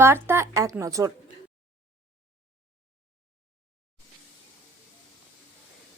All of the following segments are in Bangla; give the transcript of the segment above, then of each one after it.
বার্তা এক নজর।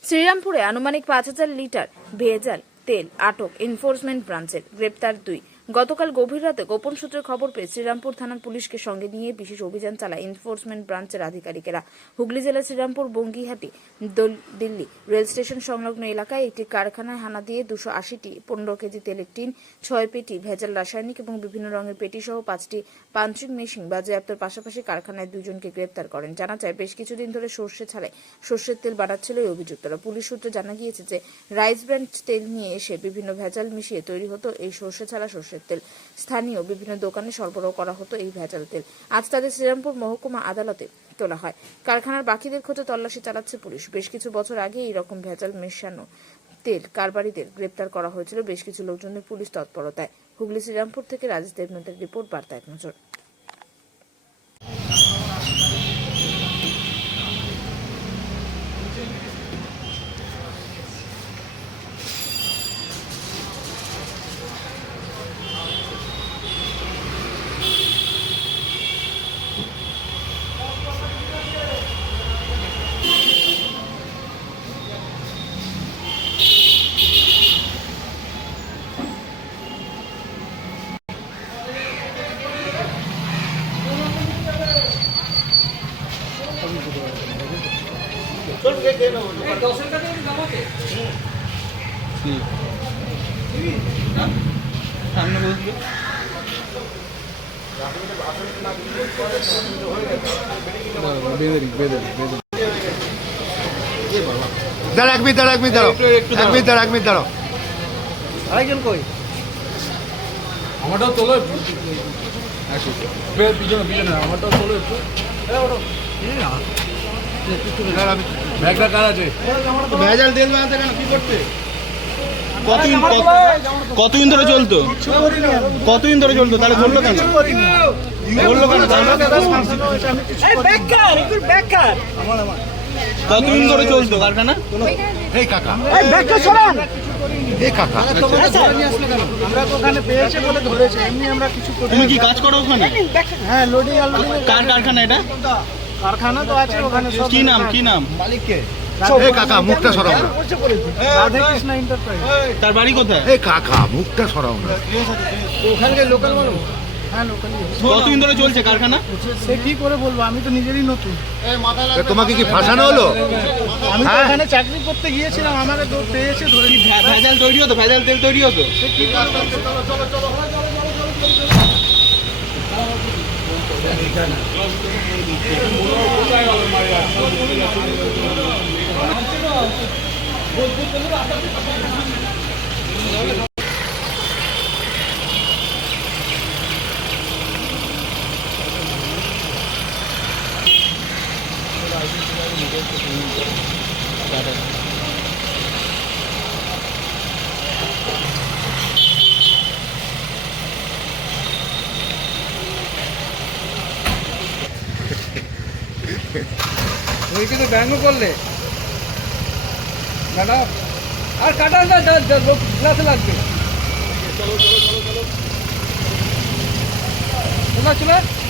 শ্রীরামপুরে আনুমানিক পাঁচ হাজার লিটার ভেজাল, তেল, আটক এনফোর্সমেন্ট ব্রাঞ্চের গ্রেপ্তার দুই। গতকাল গভীর রাতে গোপন সূত্রে খবর পেয়ে শ্রীরামপুর থানার পুলিশকে সঙ্গে নিয়ে বিশেষ অভিযান চালায় এনফোর্সমেন্ট ব্রাঞ্চের আধিকারিকেরা। হুগলি জেলার শ্রীরামপুর বঙ্গিহাটি দল- দিল্লি রেল স্টেশন সংলগ্ন এলাকায় একটি কারখানায় হানা দিয়ে দুশো আশিটি পনেরো কেজি তেলের টিন, ছয় পেটি ভেজাল রাসায়নিক এবং বিভিন্ন রঙের পেটি সহ পাঁচটি পাঞ্চিং মেশিন বাজেয়াপ্তের পাশাপাশি কারখানায় দুজনকে গ্রেপ্তার করেন। জানা যায়, বেশ কিছুদিন ধরে সর্ষে ছাড়াই সর্ষের তেল বানাচ্ছিল এই অভিযুক্তরা। পুলিশ সূত্রে জানা গিয়েছে যে, রাইস ব্র্যান্ড তেল নিয়ে এসে বিভিন্ন ভেজাল মিশিয়ে তৈরি হতো এই সর্ষে ছাড়া সর্ষের তেল। স্থানীয় বিভিন্ন দোকানে সরবরাহ করা হতো এই ভেজাল তেল। আজ তাদের শ্রীরামপুর মহকুমা আদালতে তোলা হয়। কারখানার বাকিদের খোঁজে তল্লাশি চালাচ্ছে পুলিশ। বেশ কিছু বছর আগে এই রকম ভেজাল মেশানো তেল কারবারিদের গ্রেপ্তার করা হয়েছিল। বেশ কিছু লোকজনের পুলিশ তৎপরতায়। হুগলি শ্রীরামপুর থেকে রাজেশ দেবনাথের রিপোর্ট বার্তা এক নজর। সামনে বসবে দাঁড়া এক মিনিট দাঁড়া এক মিনিট দাঁড়াও। এক মিনিট দাঁড়া এক মিনিট দাঁড়াও। আরেকজন কই? আমারটাও তোলো বে- পিছনে পিছনে আমারটাও তোলো একটু। ব্যাগটা কার আছে ভেজাল তেল বানাতে কেন? কি করতে? কতদিন কতদিন ধরে চলতো কতদিন ধরে চলতো তাহলে ধরলো কেন? ধরলো কেন? কতদিন ধরে চলতো কারখানা? এই কাকা। এই কাকা। আমরা তো ওখানে পেয়েছে বলে ধরেছে এমনি আমরা কিছু করি তুমি কি কাজ করো ওখানে? হ্যাঁ লোডিং কার কারখানা এটা? কারখানা তো আছে ওখানে সব কি নাম কি নাম এই কাকা মুখটা সরাও না রাধে কৃষ্ণ এন্টারপ্রাইজ তার বাড়ি কোথায় এই কাকা মুখটা সরাও না ওখানকার লোকাল মানুষ হ্যাঁ কতদিন ধরে চলছে কারখানা সে কি করে বলব আমি তো নিজেরই নতুন তোমাকে কি ফাঁসানো হলো আমি তো হ্যাঁ? ওখানে চাকরি করতে গিয়েছিলাম আমাকে পেয়েছে ধরে ভেজাল তৈরি হতো ভেজাল তেল তৈরি হতো এখানে তুমি কিন্তু ব্যঙ্গ করলে। ম্যাডাম আর কাটা না যা- যা লোক গ্লাসে লাগবে। চলো চলো চলো চলো। চলো